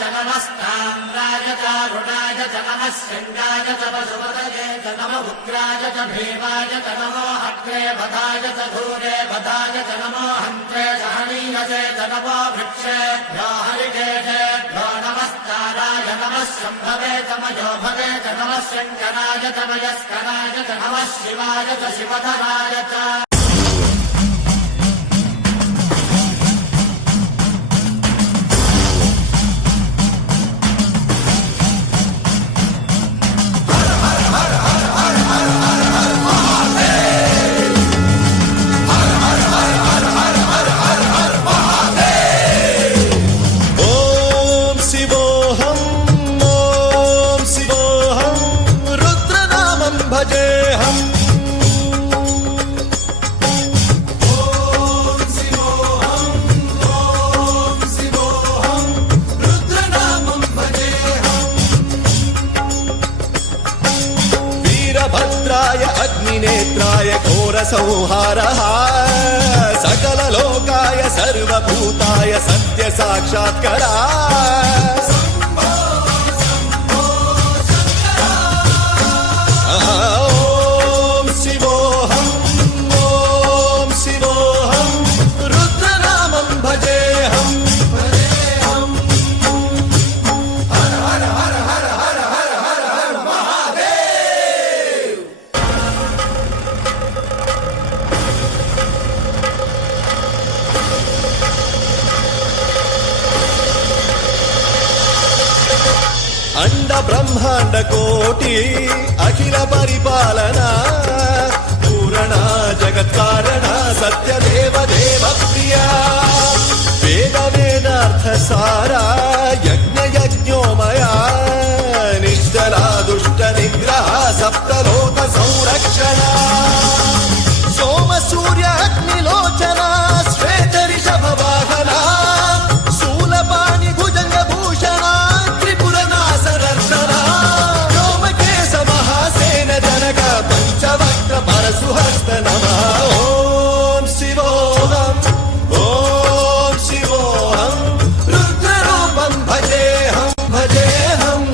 च नमस्ताम्राय चारुणाय च नमः शृङ्गाय च पशुपतये च नम उग्राय च भीमाय च नमो अग्रे वधाय च धूरे वधाय च नमो हन्त्रे सहनीयसे च नमो वृक्षेभ्यो हरिकेशेभ्यो नमस्काराय नमः शम्भवे च मयो भवे च नमः शङ्कराय च मयस्कराय च नमः शिवाय च शिवधराय च अग्निनेत्राय घोरसंहारः सकललोकाय सर्वभूताय सत्यसाक्षात्करः ॐ शिवोऽहं ॐ शिवोऽहं रुद्रनामं भजेऽहं हर हर हर हर हर हर हर हर महादेव। अंड ब्रह्मांड कोटि अखिल परिपालना पूरणा जगत्कारणा सत्यदेव देव प्रिया वेद वेदार्थ सारा यज्ञ यज्ञोमया निश्चला दुष्ट निग्रह सप्तलोक संरक्षणा सोम सूर्य अग्निलोचना श्वेत ऋषभ वाहना शूलपाणि भुजंग भूषणा परशुहस्त नमः ॐ शिवोऽहं ॐ शिवोऽहं रुद्ररूपं भजेऽहं भजेऽहम्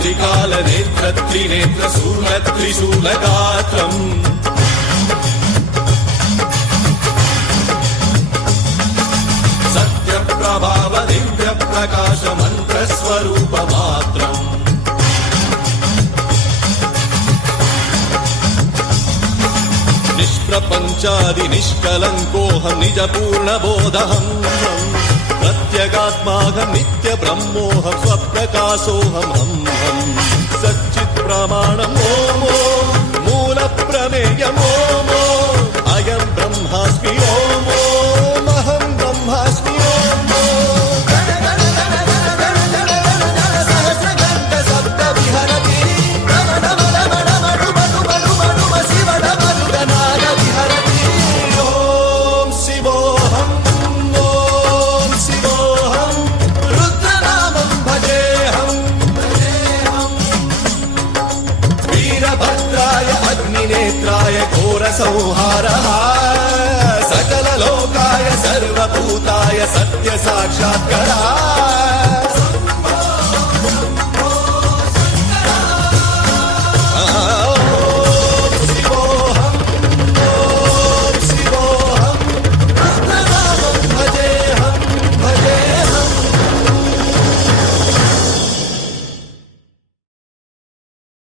त्रिकाल नेत्र त्रिनेत्र शूल त्रिशूलगात्रम् सत्य प्रभाव दिव्य प्रकाश मंत्र स्वरूप मात्रम् निष्प्रपंचादि निष्कलंकोऽहं निज पूर्ण बोधहं प्रत्यगात्माहं नित्य ब्रह्मोऽहं स्वप्रकाशोऽहं हं सच्चित् प्रमाणम् ॐ मूल प्रमेयम् ॐ अयं ब्रह्मास्मि ॐ अहं ब्रह्मास्मि अग्निनेत्राय घोरसंहारः सकललोकाय सर्वभूताय सत्यसाक्षात्करः